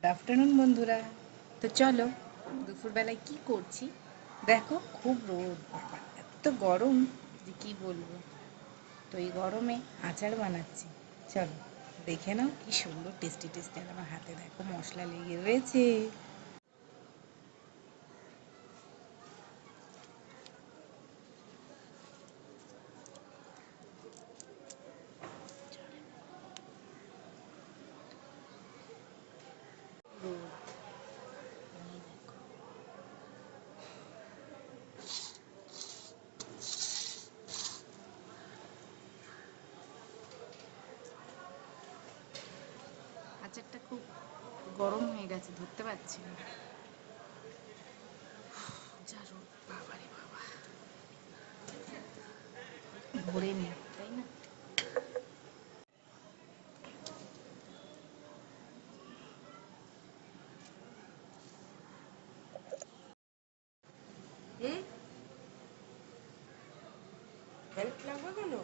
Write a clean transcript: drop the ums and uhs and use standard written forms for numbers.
Good afternoon বন্ধুরা। তো চলো দুপুরবেলায় কি করছি দেখো। খুব রোদ, বাবা এত গরম যে কি বলবো। তো এই গরমে আচার বানাচ্ছি। চলো দেখে নাও কি সুন্দর টেস্টি টেস্টি। আর আমার হাতে দেখো মশলা লেগে রয়েছে। আচারটা খুব গরম হয়ে গেছে, ধরতে পারছি না। যা রোদ, বাবারে বাবা, ভরে নি তাই না। হুম, হেল্প লাগবে কোনো?